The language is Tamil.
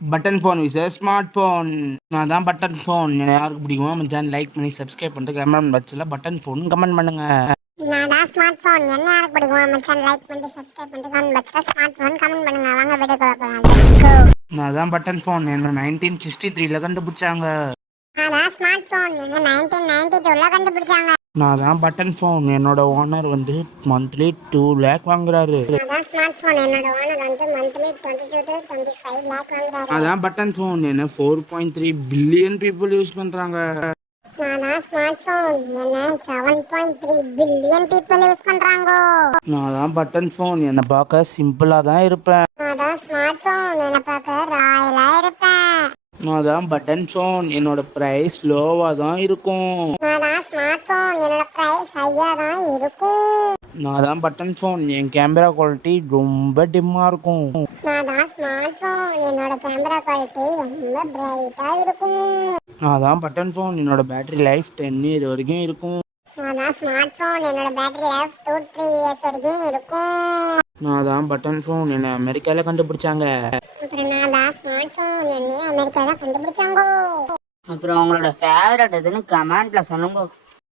Button phone vs smart phone. நான் தான் பட்டன் ஃபோன். யாருக்கு பிடிக்குமோ நம்ம சேனல் லைக் பண்ணி சப்ஸ்கிரைப் பண்ணிட்டு கமெண்ட் பாக்ஸில் பட்டன் ஃபோன் கமெண்ட் பண்ணுங்க. நான் தான் ஸ்மார்ட் ஃபோன். என்ன யாருக்கு பிடிக்குமோ நம்ம சேனல் லைக் பண்ணிட்டு சப்ஸ்கிரைப் பண்ணிட்டு கமெண்ட் பாக்ஸில் ஸ்மார்ட் ஃபோன் கமெண்ட் பண்ணுங்க. வாங்க வீடியோக்குள்ள போகலாம். Let's go. நான் தான் பட்டன் ஃபோன். என்ன 1963 கண்டுபிடிச்சாங்க. நான் தான் ஸ்மார்ட் ஃபோன். என்ன 1992 கண்டுபிடிச்சாங்க. நான் தான் பட்டன் ஃபோன். என்னோட ஓனர் வந்து மந்த்லி 2 lakh வாங்குறாரு. நான் தான் ஸ்மார்ட் ஃபோன். என்னோட ஓனர் வந்து மந்த்லி 22 to 25 lakh வாங்குறாரு. அதான் பட்டன் ஃபோன். என்ன 4.3 பில்லியன் பீப்புள் யூஸ் பண்றாங்க. நான் தான் ஸ்மார்ட் ஃபோன். என்ன 7.3 பில்லியன் பீப்புள் யூஸ் பண்றாங்க. நான் தான் பட்டன் ஃபோன். என்னை பார்க்க சிம்பிளாக தான் இருப்பேன். நான் தான் ஸ்மார்ட் ஃபோன். என்ன பார்க்க ராயலா இருப்பேன். நான் தான் பட்டன் ஃபோன். என்னோட ப்ரைஸ் லோவாக தான் இருக்கும். நான் தான் ஸ்மார்ட் ஃபோன். என்னோட பிரைஸ் ஹையா தான் இருக்கும். நான் தான் பட்டன் ஃபோன். என் கேமரா குவாலிட்டி ரொம்ப டிம்மாக இருக்கும். நான் தான் ஸ்மார்ட் ஃபோன். என்னோட கேமரா குவாலிட்டி ரொம்ப பிரைட்டா இருக்கும். நான் தான் பட்டன் ஃபோன். என்னோட பேட்டரி லைஃப் 10 years வரைக்கும் இருக்கும். நான் தான் ஸ்மார்ட் ஃபோன். என்னோட பேட்டரி லைஃப் 2-3 years வரைக்கும் இருக்கும். நான் தான் பட்டன் ஃபோன். என்னை அமெரிக்காவில் கண்டுபிடிச்சாங்க. அப்புறம் நான் தான் ஸ்மார்ட் ஃபோன். என்னையும் அமெரிக்கால கண்டுபிடிச்சாங்க. அப்புறம் உங்களோட ஃபேவரட் எதுன்னு கமெண்ட்ல சொல்லுங்க.